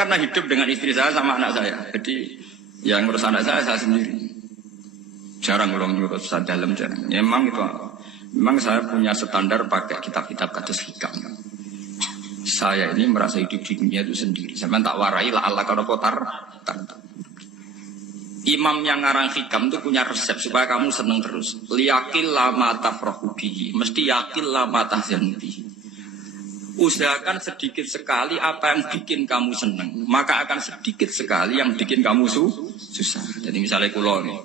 karena hidup dengan istri saya sama anak saya. Jadi yang ngurus anak saya sendiri. Jarang ngurus Ustaz dalam jarang. Ya, memang saya punya standar pakai kitab-kitab kados hikam. Saya ini merasa hidup di dunia itu sendiri. Saya tak warai lah Allah kalau kotar. Imam yang ngarang hikam itu punya resep supaya kamu seneng terus. Liyakil lama tafrahu bihi, mesti yakil lama tahzanu bihi. Usahakan sedikit sekali apa yang bikin kamu seneng, maka akan sedikit sekali yang bikin kamu susah. Jadi misalnya kulo nih,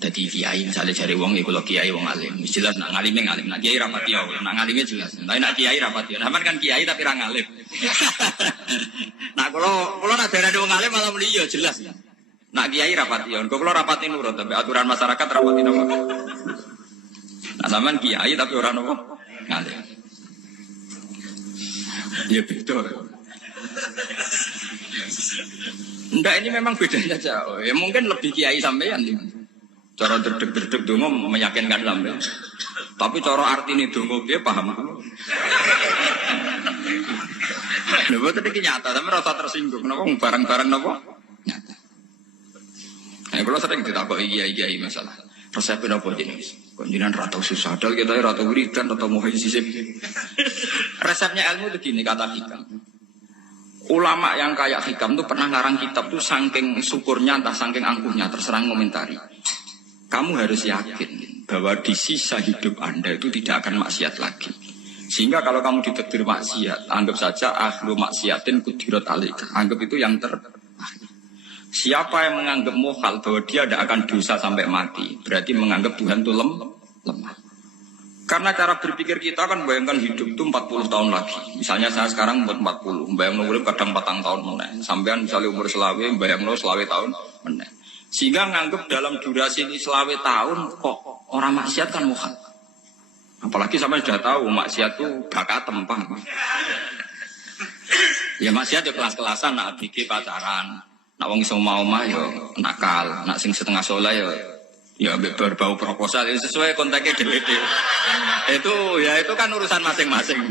jadi kiai misalnya cari wong, ya kulo kiai wong alim. Jelas nak ngalimnya ngalim, nak kiai rapati ya, nak ngalimnya jelas. Tapi nak kiai rapati ya, kan kiai tapi orang ngalim. Nah kulo nak darah wong alim malah meliyo jelas. Nak kiai rapati ya, kulo rapati nurut, tapi aturan masyarakat rapati nopo. Nah sampean kiai tapi orang nopo ngalim. Ya betul. Enggak, ini memang bedanya jauh. Ya mungkin lebih kiai sampean. Cara derdek-derdek dongo meyakinkan sampean. Tapi cara artine dongo piye paham. Lha boten iki nyata, tapi rasa tersinggung. Napa barang-barang napa? Nyata. Nah, kalau sering ditakoki kiai-kiai masalah. Resepnya apa jenis? Konjinan rata susah, dal kita rata wiridan, rata muhizisip. Resepnya ilmu itu gini kata hikam. Ulama yang kayak hikam itu pernah ngarang kitab tuh saking syukurnya, entah saking angkuhnya, terserah ngomentari. Kamu harus yakin bahwa di sisa hidup Anda itu tidak akan maksiat lagi. Sehingga kalau kamu ditakdir maksiat, anggap saja ahlu maksiatin kudirat alaika. Anggap itu yang terakhir. Siapa yang menganggap mukhal bahwa dia tidak akan dosa sampai mati, berarti menganggap Tuhan itu lemah. Karena cara berpikir kita kan bayangkan hidup itu 40 tahun lagi. Misalnya saya sekarang umur 40, bayangkan umur kadang 4 tahun meneh. Sampean misalnya umur selawe, bayangkan selawe tahun meneh. Sehingga menganggap dalam durasi ini selawe tahun kok orang maksiat kan mukhal. Apalagi sampai sudah tahu maksiat itu bakat tempah. Ya maksiat ya kelas-kelasan, nak bikin pacaran. Nak wong iso mau mah yo nakal, nak sing setengah soleh ya berbau proposal sesuai kontaknya dhewe-dhewe. Itu kan urusan masing-masing.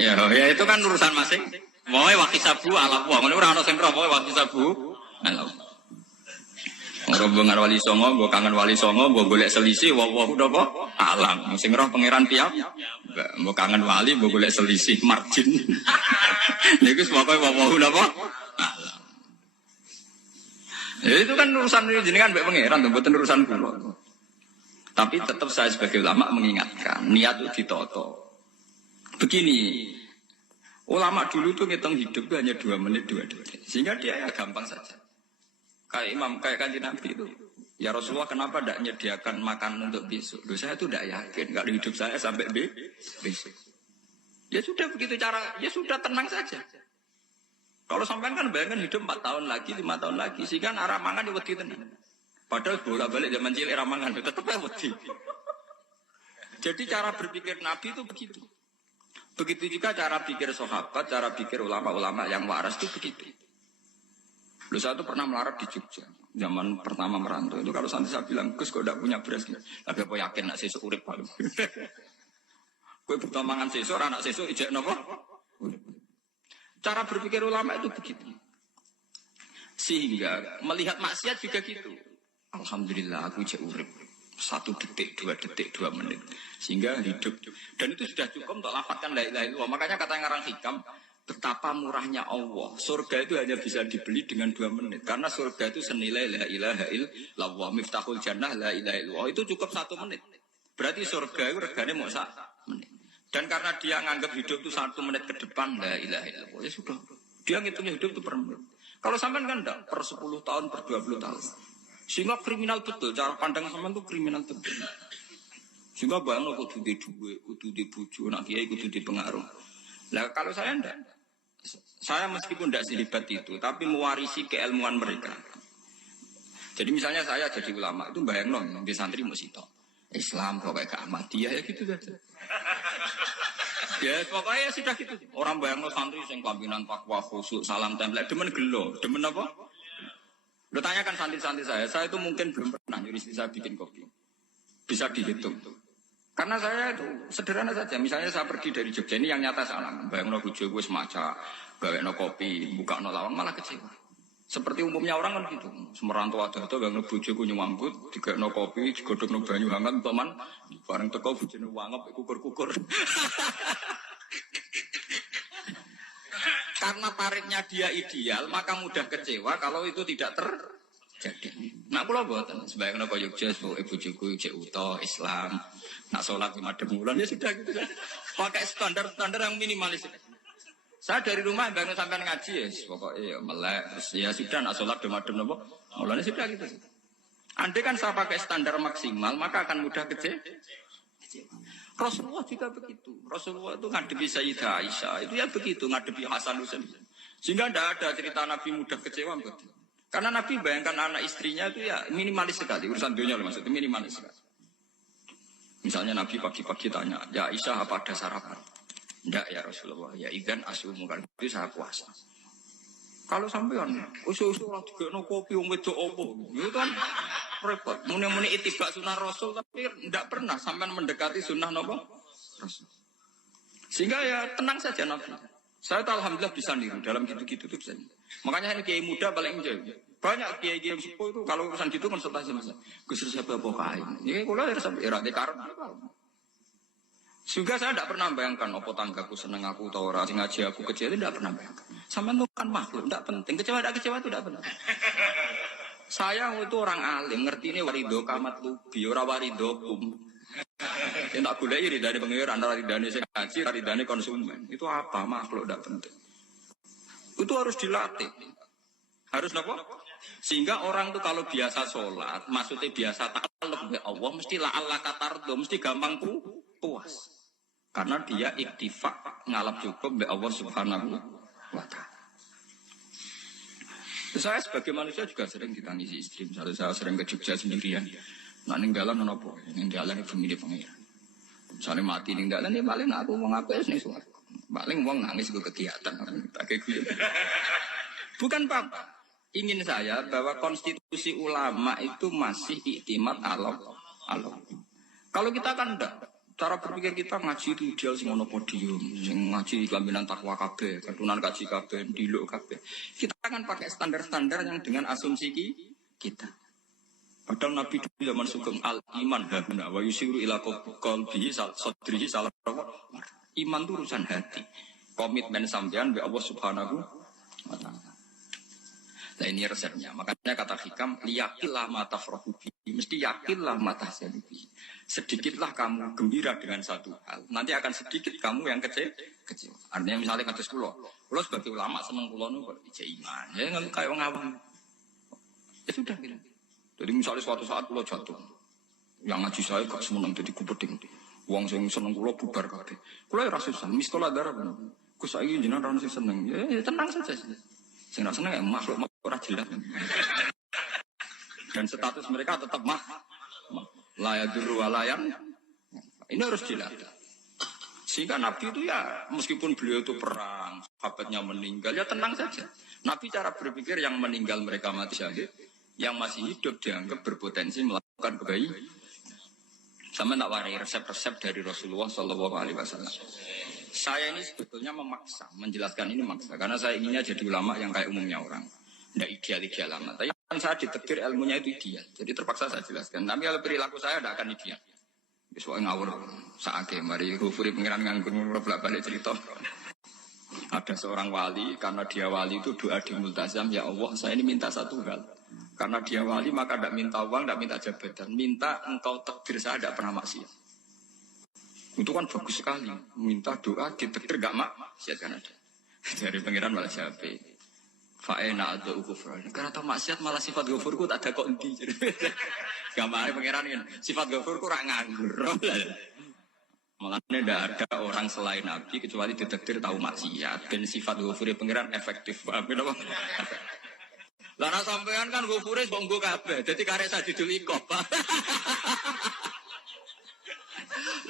Ya itu kan urusan masing. Wae wakisabu ala wa, ngono ora ono sing roh wae wakisabu. Ala. Rombongan wali songo, mbok kangen wali songo, mbok golek selisih wa napa? Alam. Sing roh pangeran piyam. Mbok kangen wali, mbok golek selisih margin. Niku pokoke wa napa? Ya, itu kan urusan jenengan mbek pangeran, mboten urusan kula. Tapi tetap saya sebagai ulama mengingatkan, niat itu ditoto. Begini, ulama dulu tuh ngitung hidup itu hanya 2 menit 2 detik. Sehingga dia ya gampang saja. Kayak imam, kayak kanjeng Nabi itu. Ya Rasulullah kenapa tidak menyediakan makan untuk besok? Loh, saya tuh tidak yakin kalau hidup saya sampai besok. Ya sudah begitu cara, ya sudah tenang saja. Kalau sampean kan bayangkan hidup 4 tahun lagi, 5 tahun lagi, sehingga arah mangan ya wedi tenan. Padahal bolak-balik zaman cilik arah mangan tetap ya wedi. Jadi cara berpikir Nabi itu begitu. Begitu juga cara pikir sahabat, cara pikir ulama-ulama yang waras itu begitu. Lalu saya itu pernah melarat di Jogja, zaman pertama merantau itu kalau santri saya bilang, Gus kok tidak punya beras, tapi apa yakin nak sesuk urip paling. Kue butuh mangan sesuk, anak sesuk ijek nopo. Cara berpikir ulama itu begitu. Sehingga melihat maksiat juga gitu. Alhamdulillah aku ijek urip 1 detik, 2 detik, 2 menit. Sehingga hidup. Dan itu sudah cukup untuk lafadzkan la ilaha illallah. Makanya kata yang ngarang hikam, betapa murahnya Allah. Surga itu hanya bisa dibeli dengan 2 menit. Karena surga itu senilai la ilaha illallah. Miftahul jannah la ilaha illallah. Itu cukup 1 menit. Berarti surga itu regane mau 1 menit. Dan karena dia nganggap hidup itu 1 menit ke depan, la ilaha illallah. Ya sudah. Dia ngitungnya hidup itu per menit. Kalau sampean kan enggak, per 10 tahun, per 20 tahun. Sehingga kriminal betul. Cara pandang sampean itu kriminal betul. Sehingga bayang kudu di duwe, kudu di bojo, nak kiai kudu di pengaruh. Nah kalau saya enggak. Saya meskipun tidak terlibat itu, tapi mewarisi keilmuan mereka. Jadi misalnya saya jadi ulama, itu bayang di santri musito. Islam pokoknya ke Ahmadiyah ya gitu saja. Ya pokoknya sudah gitu. Orang bayang santri yang kelambinan takwa khusyuk salam tempel, demen gelo, demen apa? Lo tanyakan santri-santri saya itu mungkin belum pernah nyuruh istri saya bikin kopi. Bisa dihitung. Karena saya itu sederhana saja. Misalnya saya pergi dari Jogja ini yang nyata salah. Bayang bojo gue semaca Gawe no kopi, buka no lawang malah kecewa. Seperti umumnya orang kan gitu. Semerantau ada gak bojoku nyuambut, digawe no kopi, digodhog no banyu hangat, teman bareng teko bojone wangep kukur-kukur. Karena paritnya dia ideal, maka mudah kecewa kalau itu tidak terjadi. Nah, kula mboten sebaiknya kaya Jogja, bojoku cek utuh Islam, nak sholat 5 bulan ya sudah gitu. Pakai standar-standar yang minimalis. Saya dari rumah bangun sampai ngaji ya, pokoknya ya melek, ya sudah nak sholat demadem nopo, mulanya sudah gitu. Andai kan saya pakai standar maksimal, maka akan mudah kecewa. Rasulullah juga begitu. Rasulullah itu ngadepi Sayyidah Aisyah, itu ya begitu, ngadepi Hasan Husain. Sehingga tidak ada cerita Nabi mudah kecewa, betul. Karena Nabi bayangkan anak istrinya itu ya minimalis sekali, urusan dunia maksudnya minimalis sekali. Misalnya Nabi pagi-pagi tanya, ya Aisyah apa ada sarapan? Enggak ya Rasulullah, ya ikan asumu kan itu saya puasa. Kalau sampean usul-usul lah juga no kopi wedok opo, itu kan repot. Muni-muni itibak sunnah Rasul tapi tidak pernah sampean mendekati sunnah nopo Rasul. Sehingga ya tenang saja Nabi. Saya tahu alhamdulillah bisa niru dalam gitu-gitu tuh bisa. Makanya ini kiai muda paling jauh. Banyak kiai-kiai sepuh itu kalau urusan gitu konsultasi masa. Gus siapa apa kain. Ini kula ya sampai era dekarep. Juga saya tidak pernah bayangkan apa tanggaku seneng aku atau orang ngaji aku kecil itu tidak pernah bayangkan. Sama itu kan makhluk, tidak penting. Kecewa itu tidak penting. Saya itu orang alim, ngerti ini warido kamat lubi, ora warido kum. Yang tak gulai ridane pengiran, ridane saya ngaji, ridane konsumen. Itu apa makhluk tidak penting. Itu harus dilatih. Harus apa? Sehingga orang itu kalau biasa sholat, maksudnya biasa ta'alluq bi Allah, mesti la'alla katardo, mesti gampang puas. Karena dia iktifak ngalap cukup be Allah Subhanahu wa ta'ala. Saya sebagai manusia juga sering ditangisi istri. Misalnya saya sering ke Jogja sendirian. Nah ninggalan apa? Ninggalan itu milik pengiran. Misalnya mati ninggalan ini paling aku mau ngapain nih suara. Paling uang nangis ke kegiatan. Bukan Pak. Ingin saya bahwa konstitusi ulama itu masih iktimat Allah. Kalau kita kan enggak. Cara berpikir kita ngaji itu ideal sing ono podium, sing ngaji kelaminan takwa kabeh, ketunan kaji kabeh, diluk kabeh. Kita akan pakai standar-standar yang dengan asumsi kita. Padahal Nabi dulu zaman sugeng al iman habna wa yusiru ila qalbihi sadrihi salah. Iman itu urusan hati. Komitmen sampean be Allah Subhanahu wa taala. Nah ini resepnya. Makanya kata hikam, yakinlah mata frohubi. Mesti yakinlah mata selibi. Sedikitlah kamu gembira dengan satu hal. Nanti akan sedikit kamu yang kecil. Artinya misalnya kata pulau sebagai ulama seneng pulau nu iman. Ya nggak kayak orang awam. Ya sudah gitu. Jadi misalnya suatu saat pulau jatuh, yang ngaji saya gak seneng jadi kupeding. Uang yang seneng pulau bubar kabeh. Pulau ya rasa susah. Miskola darah benar. Kus saya jinak orang sih seneng. Ya tenang saja. Sing seneng ya makhluk ora jelas. Dan status mereka tetap layaduru walayan. Ini harus jelas. Sehingga Nabi itu ya meskipun beliau itu perang, sahabatnya meninggal ya tenang saja. Nabi cara berpikir yang meninggal mereka mati syahid, yang masih hidup dianggap berpotensi melakukan kebaikan. Sama tak warai resep-resep dari Rasulullah SAW. Saya ini sebetulnya memaksa, menjelaskan ini maksa. Karena saya inginnya jadi ulama yang kayak umumnya orang. Tidak ideal-ideal lama. Tapi kan saya ditekdir ilmunya itu ideal. Jadi terpaksa saya jelaskan. Tapi kalau perilaku saya tidak akan ideal. Soalnya ngawur. Saatnya mari hufuri pengiran nganggur balik cerita. Ada seorang wali, karena dia wali itu doa di multazam. Ya Allah, saya ini minta satu hal. Karena dia wali maka tidak minta uang, tidak minta jabatan. Minta engkau takdir saya tidak pernah maksiat. Itu kan bagus sekali. Minta doa ditakdir gak maksiat kan ada. Dari pengiran malah siapa? Fa'ena ada ukufran. Karena tahu maksiat malah sifat ghafurku tak ada kok enti. Gambarnya pengiran kan sifat ghafurku rak nganggur. Makanya tidak ada orang selain Nabi kecuali ditakdir tahu maksiat. Dan sifat ghafurnya pengiran efektif. Kenapa? Lah sampean kan ghafure bonggo kabeh. Dadi karek sadidul ikop.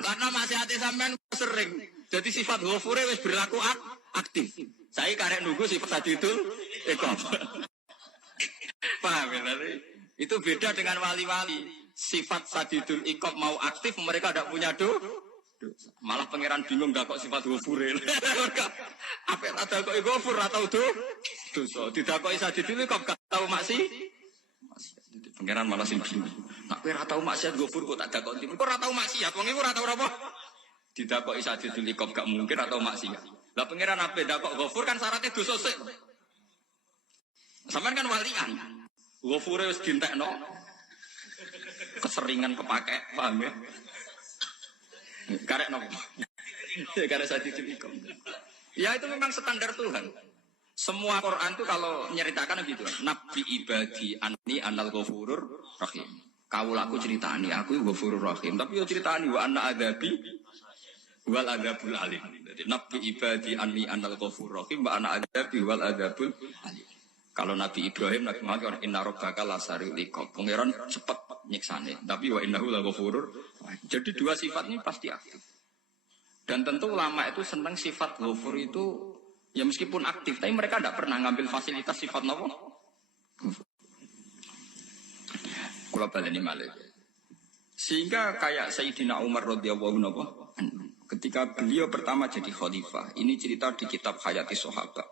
Karena maksiate sampean sering. Jadi sifat ghafure wis berlaku aktif. Saya karek nunggu sifat sadidul ikop. Paham ya tadi? Itu beda dengan wali-wali. Sifat sadidul ikop mau aktif mereka tidak punya dosa. Malah pangeran bingung gak kok sifat ghafure. Apa ada kok ghafur atau dosa. Didakoki sadidil kok gak tau maksiat. Jadi pangeran malah sing bingung. Nak kowe ora tau maksiat ghafur kok tak dakoki. Kok ora tau maksiat, wong iku ora tau apa? Didakoki sadidil kok gak mungkin atau maksiat. Lah pangeran ape dakok ghafur kan syaratnya dosa sik. Sampeyan kan walian. Ghafure wis dientekno. Keseringan kepake, paham ya? Karek nopo. Karek sadidil kok. Ya itu memang standar Tuhan. Semua Quran itu kalau menyeritakan begitu. Nabi ibadi anni anal ghafurur rahim. Kaulaku ceritani aku ghafurur rahim. Tapi yo ceritani wa anna adabi wal adabul alim. Jadi Nabi ibadi anni anal ghafurur rahim wa anna adabi wal adabul alim. Kalau Nabi Ibrahim Nabi Muhammad inna rabbaka lasariul iqab. Pangeran cepat nyiksane. Tapi wa innahu laghafurur. Jadi dua sifat ini pasti aktif. Dan tentu ulama itu senang sifat ghafur itu ya meskipun aktif, tapi mereka tidak pernah ngambil fasilitas sifat nopo. Kula baleni malih. Sehingga kayak Sayyidina Umar radhiyallahu anhu ketika beliau pertama jadi khalifah, ini cerita di kitab Hayati Sahabat.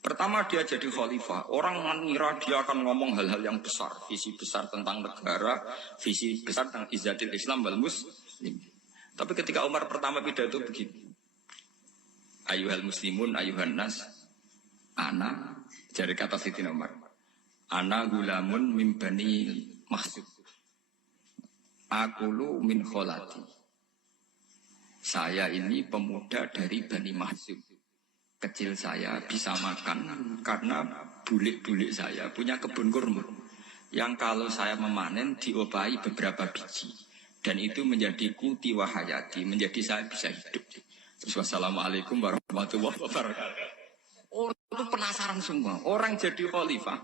Pertama dia jadi khalifah, orang mengira dia akan ngomong hal-hal yang besar, visi besar tentang negara, visi besar tentang izzatil Islam wal muslim. Tapi ketika Umar pertama pidato begini. Ayuhal muslimun ayuhan nas ana dari kata Siti Umar ana gulamun min bani mahsub akulu min kholati, saya ini pemuda dari Bani Mahsub, kecil saya bisa makan karena bulik-bulik saya punya kebun kurma yang kalau saya memanen diobahi beberapa biji dan itu menjadi kuti wahayati, menjadi saya bisa hidup. Wassalamualaikum warahmatullahi wabarakatuh. Orang itu penasaran semua. Orang jadi khalifah,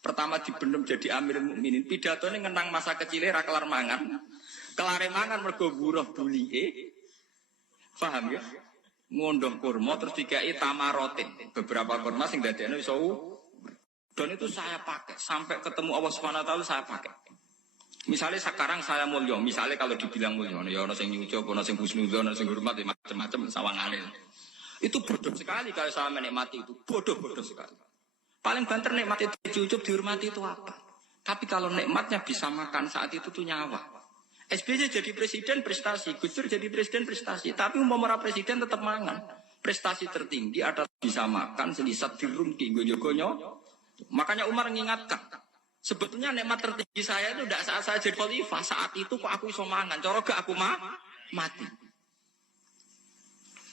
pertama dibendem jadi Amirul Mukminin, pidatonya ngenang masa kecilnya ra kelar mangan. Kelare mangan mergo buruh bulike. Paham ya? Ngondoh kurma terus dikai tamarotin. Beberapa kurma sing dadekno iso. Dan itu saya pakai sampai ketemu Allah Subhanahu wa taala saya pakai. Misalnya sekarang saya mulya, misalnya kalau dibilang mulya, ya ono sing nyucuk, ono sing husnudzon, ono sing hormat, macam-macam sawangane. Itu bodoh sekali kalau saya menikmati itu, bodoh sekali. Paling banter nikmati dicucup, dihormati itu apa? Tapi kalau nikmatnya bisa makan saat itu tuh nyawa. SBY jadi presiden prestasi, Gus Dur jadi presiden prestasi, tapi umpama presiden tetap mangan. Prestasi tertinggi ada bisa makan selisat dirumki, goyo-goyo. Makanya Umar mengingatkan. Sebetulnya nikmat tertinggi saya itu tidak saat saya jadi khalifah, saat itu kok aku iso mangan, cara gak aku mati.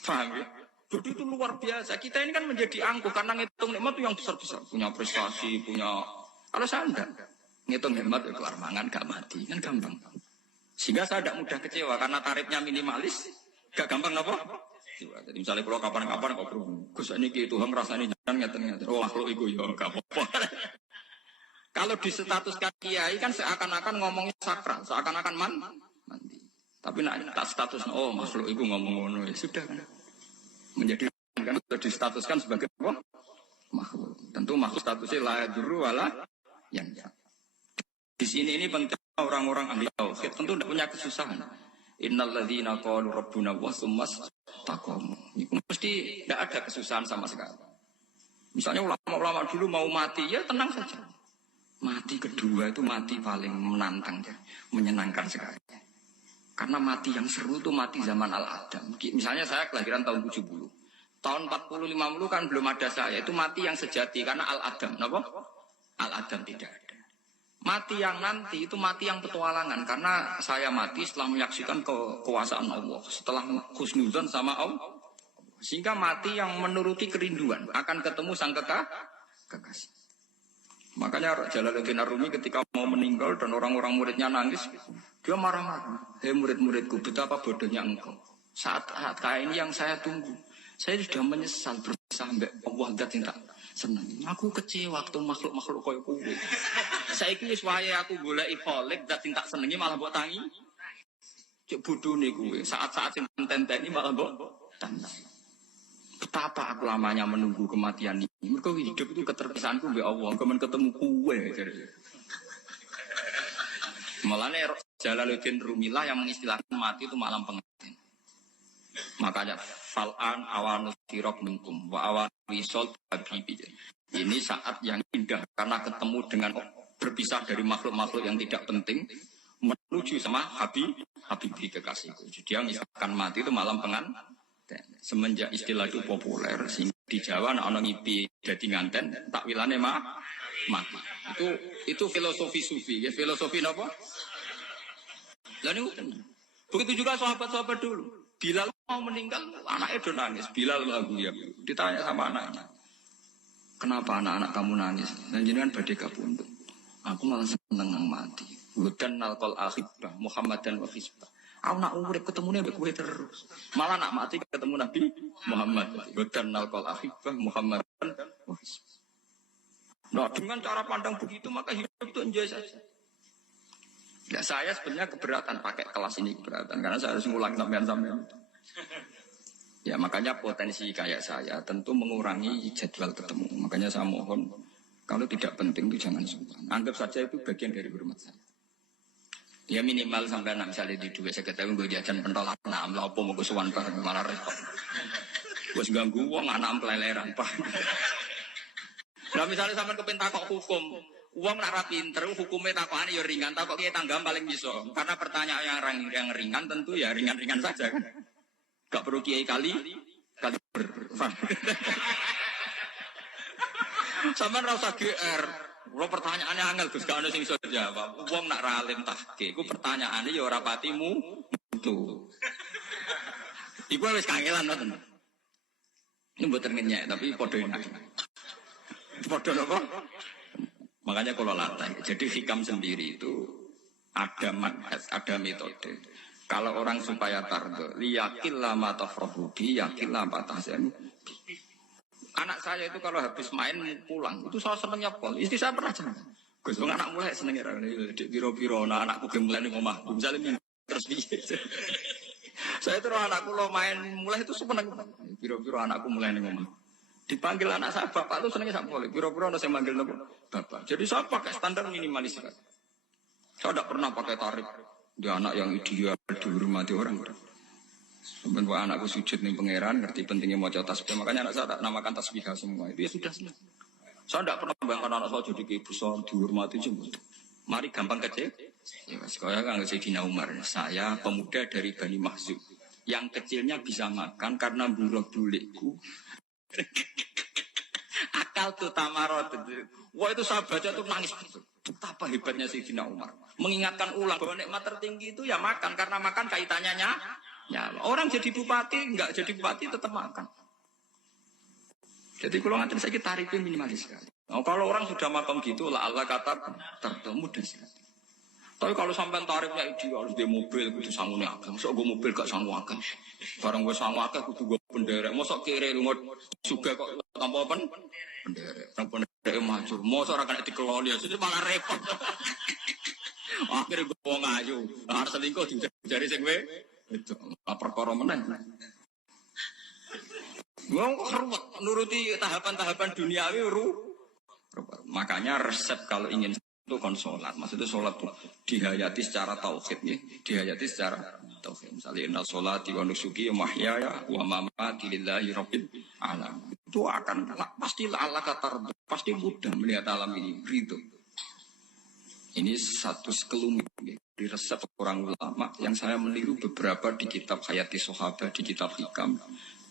Paham ya? Jadi itu luar biasa. Kita ini kan menjadi angkuh karena ngitung nikmat itu yang besar-besar, punya prestasi, punya. Kalau saya enggak ngitung nikmat ya kelar mangan gak mati, kan gampang. Sehingga saya tidak mudah kecewa karena tarifnya minimalis, gak gampang apa? Jadi misalnya kalau kapan-kapan kok Gus ini Tuhan rasanya jangan ngeten-ngeten. Oh makhluk itu ya gak apa-apa. Kalau di status kiai kan seakan-akan ngomongnya sakral, seakan-akan mandi. Tapi tak status, oh makhluk itu ngomong ya sudah kan. Menjadi kan sudah distatuskan sebagai apa? Makhluk. Tentu makhluk statusnya la yadurru wala yanfa. Di sini ini penting orang-orang ahli tauhid tentu tidak punya kesusahan. Innal ladzina qalu rabbuna wa tsummas taqamu. Itu mesti tidak ada kesusahan sama sekali. Misalnya ulama-ulama dulu mau mati ya tenang saja. Mati kedua itu mati paling menantang ya, menyenangkan sekali. Karena mati yang seru itu mati zaman Al-Adam. Misalnya saya kelahiran tahun 70. Tahun 40-50 kan belum ada saya. Itu mati yang sejati karena Al-Adam. Kenapa? Al-Adam tidak ada. Mati yang nanti itu mati yang petualangan. Karena saya mati setelah menyaksikan kekuasaan Allah. Setelah husnudzon sama Allah. Sehingga mati yang menuruti kerinduan. Akan ketemu sang kekasih. Makanya Jalaluddin Ar-Rumi ketika mau meninggal dan orang-orang muridnya nangis, dia marah-marah. Hei murid-muridku, betapa bodohnya engkau. Saat kayak ini yang saya tunggu. Saya sudah menyesal sampai Allah dat yang tak senang. Aku kecewa waktu makhluk-makhluk koyo kowe. Saiki wis wayahe aku goleki kholik dat sing tak senengi malah mbok tangi. Cuk bodhone kowe. Saat-saat sing tenteni malah mbok tantang. Betapa aku lamanya menunggu kematian ini. Mereka hidup itu keterpisahanku mbek Allah. Kemen ketemu kue. Malahnya Jalaluddin Rumilah yang mengistilahkan mati itu malam pengantin. Makanya fal'an awanus sirok minkum wa awan wisol habibi. Ini saat yang indah karena ketemu dengan berpisah dari makhluk-makhluk yang tidak penting menuju sama habibi kekasihku. Jadi yang misalkan mati itu malam pengantin. Semenjak istilah itu populer di Jawa anak ngipi jadi nganten takwilannya mati. Itu filosofi sufi ya, filosofi apa? Lalu begitu juga sahabat-sahabat dulu. Bilal mau meninggal, anaknya udah nangis. Bilal lagu ya. Ditanya sama anaknya, kenapa anak-anak kamu nangis? Dan jenengan badai kabundut. Aku malah seneng nang mati. Hudan nalkol akhibah Muhammad dan wafisbah. Aku nak urip ketemunya mbek kowe terus. Malah nak mati ketemu Nabi Muhammad. Hudan nalkol akhibah Muhammad dan wafisbah. Nah, dengan cara pandang begitu maka hidup itu enjoy saja. Ya saya sebenarnya keberatan pakai kelas ini keberatan karena saya harus ngulang sampean. Ya makanya potensi kayak saya tentu mengurangi jadwal ketemu. Makanya saya mohon kalau tidak penting itu jangan sungkan. Anggap saja itu bagian dari hormat saya. Ya minimal sampai misalnya di dua saya ketahui gue jajan pentol enam lah apa mau gue suwan bareng malah repot. Gue ganggu uang anak peleleran pak. Nah misalnya sampai kepentak kok hukum. Uang nak pinter, hukumnya takokan ya ringan, takok kiai tanggam paling bisa. Karena pertanyaan yang ringan tentu ya ringan-ringan saja kan. Gak perlu kiai kali ber. Sampai rasa GR. Lo pertanyaannya angel Gus, gak ada sing iso jawab. Uang nak ralim tahke, ku pertanyaannya ya ora patimu itu. Iku wis kangelan ngoten. Ini mboten ngenyek tapi padha enak. Padha napa? Makanya kalau lantai, jadi hikam sendiri itu ada manhaj, ada metode. Kalau orang supaya tardo, liyakil lama tafrohudi, yakil lama tahsenu. Anak saya itu kalau habis main pulang, itu saya senengnya pol. Istri saya pernah jangan. Gus, anak mulai senengnya di biro-biro, anakku mulai nih ngomah, misalnya terus biasa. Saya terus anakku lo main mulai itu seneng. Biro-biro anakku mulai nih ngomah. Dipanggil anak saya, bapak itu senangnya sama boleh. Biro-biro ada yang manggil bapak. Jadi saya pakai standar minimalis. Saya tidak pernah pakai tarif. Dia anak yang ideal, dihormati orang. Sebenarnya anakku sujud nih pangeran, ngerti pentingnya mau tasbih. Makanya anak saya tak namakan tasbih semua. Itu ya sudah. Saya tidak pernah bayangkan anak saya jadi kayak besar, dihormati semua. Mari gampang kecil. Ya, sekolah kan Sayyidina Umar. Saya pemuda dari Bani Mahzub. Yang kecilnya bisa makan karena buruh bulikku. Akal tuh tamarot. Wah itu saya baca tuh nangis. Betapa hebatnya Sayyidina Umar. Mengingatkan ulang bahwa nikmat tertinggi itu ya makan. Karena makan kaitannya ya. Orang jadi bupati, enggak jadi bupati tetap makan. Jadi kalau ngantin saya tarifnya minimalis sekali. Nah, kalau orang sudah makan gitu, lah Allah kata tertemu dan sekali. Tapi kalau sampai tarifnya ideal harus di mobil, kudu sanggup nih agak. Masuk gue mobil gak sanggup agak. Barang gue sanggup agak, kudu gue penderek. Masuk kiri lu juga kok tanpa apa? Penderek. Orang penderek maju. Masuk orang kena dikeloli, jadi malah repot. Akhirnya gue mau ngaju. Harus selingkuh jari sing gue. Itu lapor koromenan. Gue nuruti tahapan-tahapan duniawi Makanya resep kalau ingin itu kan sholat, maksudnya sholat itu dihayati secara tauhid ya, dihayati secara tauhid. Misalnya inna sholati wa nusuki mahyaya wa mamati lillahi rabbil alamin. Itu akan pasti Allah kata pasti mudah melihat alam ini ridho. Ini satu sekelumit di resep orang ulama yang saya meniru beberapa di kitab Hayati Sahabat, di kitab Hikam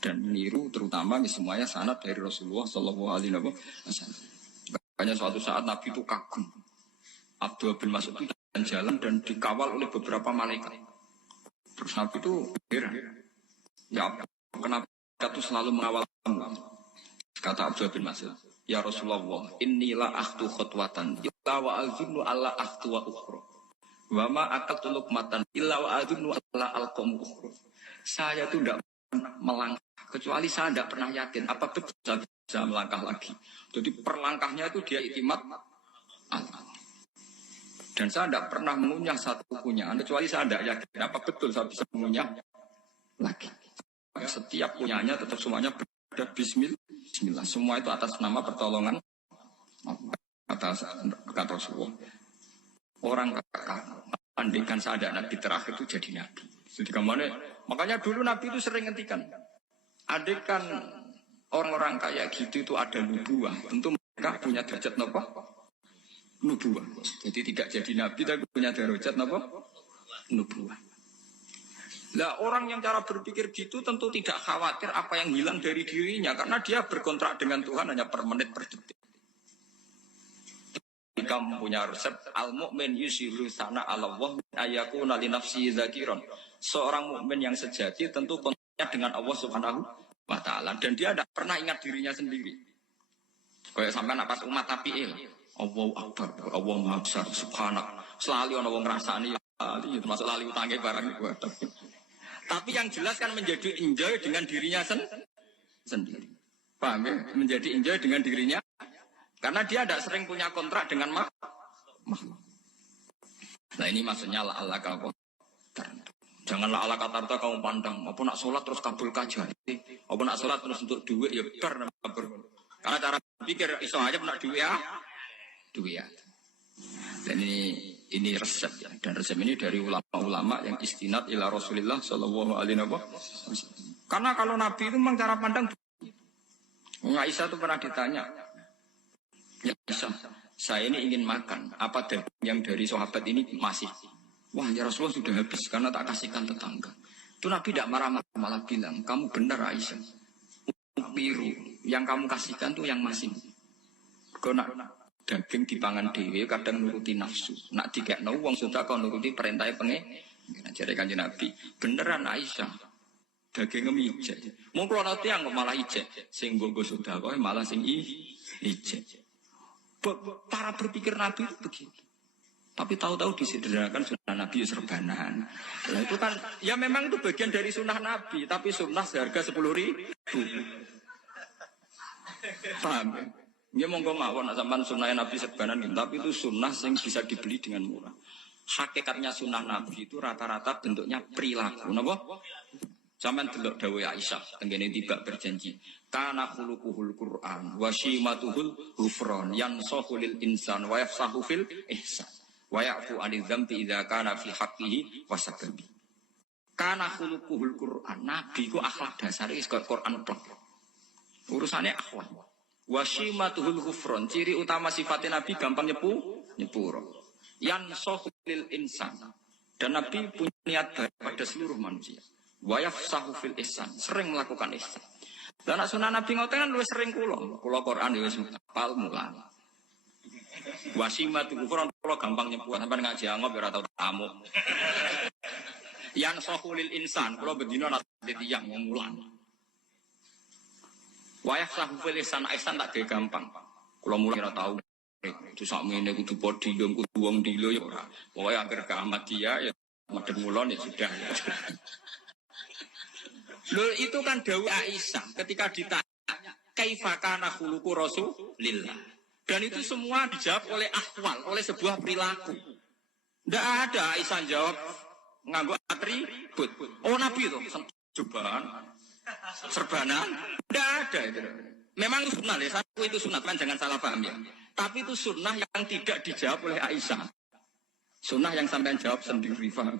dan meniru terutama semuanya sanad dari Rasulullah Shallallahu Alaihi Wasallam. Makanya suatu saat Nabi itu kagum. Abdul bin Mas'ud itu jalan dan dikawal oleh beberapa malaikat. Terus Nabi itu heran. Ya kenapa itu selalu mengawal kamu? Kata Abdul bin Mas'ud, ya Rasulullah, inilah akhtu khutwatan, illa wa azunnu alla akhtu wa ukhra. Wa ma aqaltu luqmatan, illa wa azunnu alla alqam ukhra. Saya itu tidak pernah melangkah, kecuali saya tidak pernah yakin apa betul saya bisa melangkah lagi. Jadi perlangkahnya itu dia iktimat Allah. Dan saya tidak pernah mengunyah satu kunyahan, kecuali saya tidak yakin apa betul saya bisa mengunyah lagi. Setiap kunyahnya tetap semuanya berada Bismillah. Semua itu atas nama pertolongan atas kata Rasulullah. Orang kakak, andaikan saya ada nabi terakhir itu jadi nabi. Jadi kemana? Makanya dulu Nabi itu sering ngendikan, adekan orang-orang kayak gitu itu ada nubuah, tentu mereka punya derajat apa? Nubuah. Jadi tidak jadi Nabi tapi punya derajat apa? Nubuah. Lah orang yang cara berpikir gitu tentu tidak khawatir apa yang hilang dari dirinya karena dia berkontrak dengan Tuhan hanya per menit per detik. Kamu punya resep al-mu'min yusiru sana ala Allah ayakuna li nafsi dzakiron. Seorang mukmin yang sejati tentu kontaknya dengan Allah Subhanahu wa taala dan dia tidak pernah ingat dirinya sendiri. Kayak sampean pas umat tapi'il, Allahu akbar, Allah Maha Besar, subhanak. Selalu ana wong ngrasani itu termasuk lali utange barang iku. Tapi yang jelas kan menjadi enjoy dengan dirinya sendiri. Paham ya? Menjadi enjoy dengan dirinya karena dia tidak sering punya kontrak dengan makhluk. Nah ini maksudnya Allah kau janganlah Allah kata kamu pandang. Apa nak sholat terus kabul kajian. Apa nak sholat terus untuk duit ya bar kabur. Karena cara pikir iso aja nak duit ya. Duit ya. Dan ini resep ya. Dan resep ini dari ulama-ulama yang istinad ila Rasulullah sallallahu alaihi wasallam. Karena kalau Nabi itu memang cara pandang. Aisyah itu pernah ditanya. Ya Aisyah, saya ini ingin makan. Apa yang dari sahabat ini masih? Wah ya Rasulullah sudah habis karena tak kasihkan tetangga. Itu Nabi tidak marah-marah malah bilang, kamu benar Aisyah. Biru yang kamu kasihkan tuh yang masih. Kau nak daging dipangan dewe kadang nuruti nafsu. Nak dikekno wong sudah kau nuruti perintah pengen. Jadi kanjeng Nabi, beneran Aisyah. Daging ngemijet. Mau kalau nanti yang malah ijek. Sing bogo sudah kau malah sing ijek. Cara berpikir Nabi itu begitu. Tapi tahu-tahu disederhanakan sunnah Nabi serbanan. Nah, itu kan, ya memang itu bagian dari sunnah Nabi. Tapi sunnah seharga 10.000. Paham ya? Ya monggo mawon sampean sunnah Nabi serbanan. Tapi itu sunnah yang bisa dibeli dengan murah. Hakikatnya sunnah Nabi itu rata-rata bentuknya perilaku. Napa? Sampeyan delok dawuh Aisyah tengene tiba berjanji kana khuluquhul Qur'an wa shimatuhul ghufran yansahu lil insan wa yafsahu fil ihsan wa ya'fu 'anil dzambi idza kana fi haqqihi wa sababi. Kana khuluquhul Qur'an, nabi ku akhlak dasare wis kaya Qur'an plek. Urusane akhlak. Wa shimatuhul ghufran, ciri utama sifatnya nabi gampang nyepuro. Yansahu lil insan. Dan nabi punya niat baik pada seluruh manusia. Wa yafsahu fil ihsan, sering melakukan ihsan. Dan sunnah Nabi ngoten kan luwih sering kula Quran ya wis hafal mulang. Wasimatu Quran kula gampang nyebut sampean ngaji angop ora tau tamu. Yang sahulil insan kula bedina nate tiyang mulang. Wa yafsahu fil ihsan tak gampang. Kula mulang ora tau. Itu sakmene kudu podi kudu wong dilo ya ora. Pokoke anggere kiamat dia ya madhep mulon ya sudah. Loh itu kan dawuh Aisyah ketika ditanya kaifa kana khuluqu Rasulillah. Dan itu semua dijawab oleh ahwal, oleh sebuah perilaku. Tidak ada Aisyah jawab nganggo atribut. Oh Nabi itu cobaan serbanan. Tidak ada itu. Memang itu sunnah ya, satu itu sunnah kan jangan salah paham ya. Tapi itu sunnah yang tidak dijawab oleh Aisyah. Sunnah yang sampean jawab sendiri paham.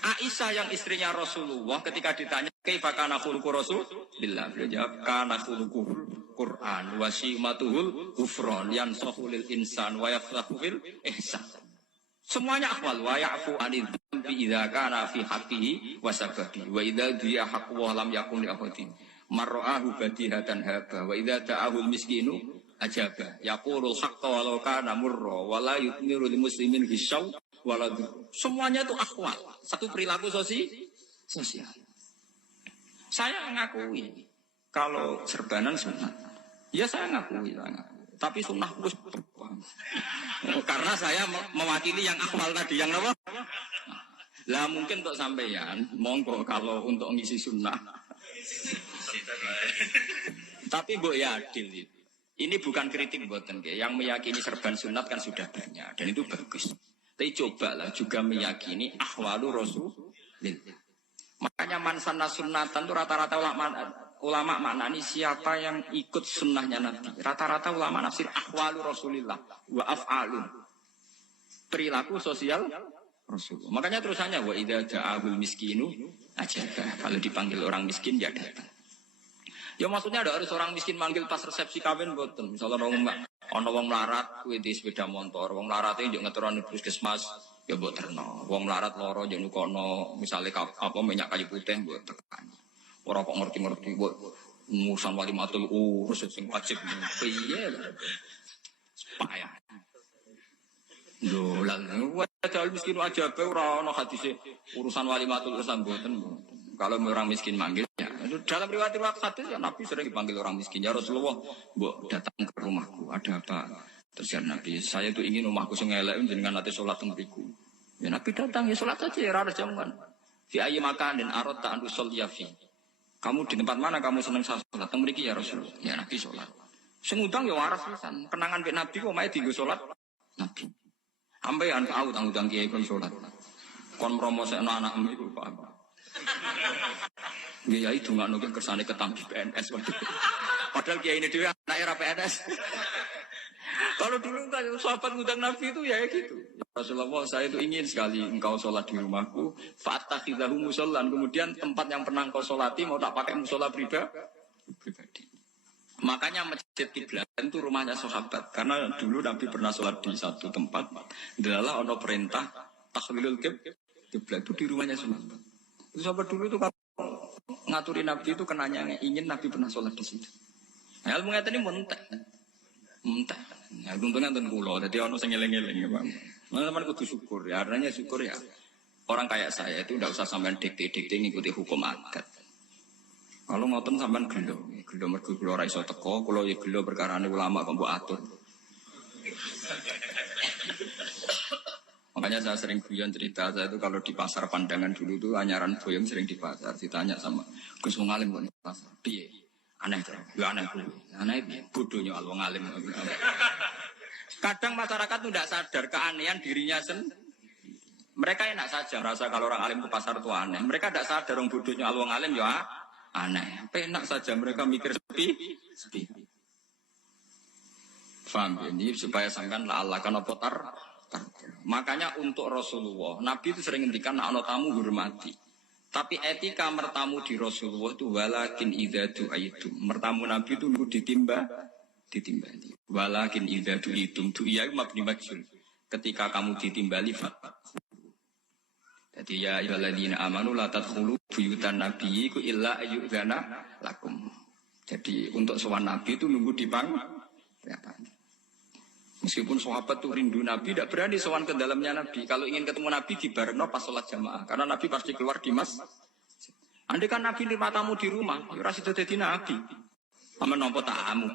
Aisyah yang istrinya Rasulullah ketika ditanya kaifa kana khuluqu Rasulillah, beliau jawab kana khuluqul Qur'an wa simatuhul ghufran yansahu lil insan wa yafsahu fil ihsan. Semuanya akwal wa ya'fu 'anil dzambi idza kana fi haqqihi wa sababi wa idza dia haqqu wa lam yakun li ahadin mar'ahu badihatan haba wa idza ta'ahul miskinu ajaba yaqulul haqqa walau kana murra wa la yutmiru lil muslimin hisau walau. Semuanya itu akwal, satu perilaku sosial. Saya ngakui kalau serbanan sunnah, ya saya ngakui. Tapi sunnah terus karena saya mewakili yang akwal tadi, yang apa? Lah mungkin untuk sampeyan, monggo kalau untuk ngisi sunnah. Tapi mbok ya adil itu. Ini bukan kritik buatan yang meyakini serban sunat kan sudah banyak dan itu bagus. Tapi cobalah juga meyakini ahwalu Rasulillah. Makanya mansana sunnatan itu rata-rata ulama maknani siapa yang ikut sunnahnya Nabi. Rata-rata ulama nafsir ahwalu Rasulillah wa af'alun. Perilaku sosial Rasulullah. Makanya terusannya wa idza ja'ahul miskinu ajaba. Kalau dipanggil orang miskin ya datang. Ya maksudnya ada harus orang miskin manggil pas resepsi kawin boten. Misalnya ono wong melarat kuwi di sepeda motor, wong melarat iki yo ngeteroni puskesmas ya mbok terno. Wong melarat loro yo nukono misale apa minyak kayu putih mbok tekan. Ora kok ngerti-ngerti mbok musan wali matul urus sing wajib piye lho. Payah. Lho, lalu wajal miskin wajib ora ana hadise urusan wali matul urusan mboten. Kalau orang miskin manggil ya. Dalam riwayat hadis ya Nabi sering dipanggil orang miskin. Ya Rasulullah, mbok datang ke rumahku, ada apa? Terus ya Nabi, saya itu ingin rumahku sing elek jenengan nanti salat teng mriku. Ya Nabi datang ya salat aja ya ora jaman. Fi ayyi makanin aradta an usolli fi. Kamu di tempat mana kamu seneng salat teng mriki ya Rasulullah. Ya Nabi salat. Sing ngundang ya waras pisan. Kenangan mek Nabi kok mae dienggo salat Nabi. Ampean tahu tanggung kiai kon salat. Kon mromosekno anakmu iku paham. Ya itu nggak nunggu kersane ketampi PNS. Padahal kiai ini dia anak era PNS. Kalau dulu kan sahabat ngundang Nabi itu ya gitu. Ya Rasulullah, saya itu ingin sekali engkau sholat di rumahku. Fa'takhidahu musollan. Kemudian tempat yang pernah engkau sholati mau tak pakai musola pribadi. Makanya masjid kiblat itu rumahnya sahabat. Karena dulu Nabi pernah sholat di satu tempat. Adalah ono perintah tahlilul kiblat itu di rumahnya sahabat. Sahabat dulu itu kalau ngaturin Nabi itu kenanya ingin Nabi pernah sholat di situ. Nah, ilmu ngeten ini mentek. Nah, untungnya enten kula, jadi ono sing eling-eling ya, Bang. Teman-teman kudu syukur ya, artinya syukur ya. Orang kayak saya itu tidak usah sampean dikte-dikte ngikuti hukum adat. Kalau ngoten sampean gelo mergo kula ora iso teko, kula ya gelo perkarane ulama kok mbok atur. Makanya saya sering guyon cerita, saya itu kalau di pasar Pandangan dulu tuh anyaran boyong sering di pasar, ditanya sama Gus wong alim kok di pasar. Piye? Aneh tuh. Ya aneh kuwi. Aneh piye? Bodohnya al wong alim. Kadang masyarakat tuh tidak sadar keanehan dirinya sendiri. Mereka enak saja merasa kalau orang alim ke pasar itu aneh. Mereka tidak sadar orang bodohnya al wong alim ya aneh. Enak saja mereka mikir sepi. Faham ini supaya sampean la Allah kan apa tar. Makanya untuk Rasulullah, Nabi itu sering ngendikan ana tamu hormati. Tapi etika mertamu di Rasulullah itu walakin idza du'aitum. Mertamu Nabi itu ditimbali. Walakin idza du'itum du'iya mabni majhul. Ketika kamu ditimbali fat. Jadi ya ayyuhalladzina amanu la tadkhulu buyutan nabiyyi illa ayyudzana lakum. Jadi untuk sowan Nabi itu nunggu di meskipun sahabat tuh rindu Nabi, tidak berani sowan ke dalamnya Nabi. Kalau ingin ketemu Nabi di barengno pas sholat jamaah, karena Nabi pasti keluar di mas. Andai kan Nabi lima tamu di rumah, ora sida dadi Nabi. Amen nopo tamu.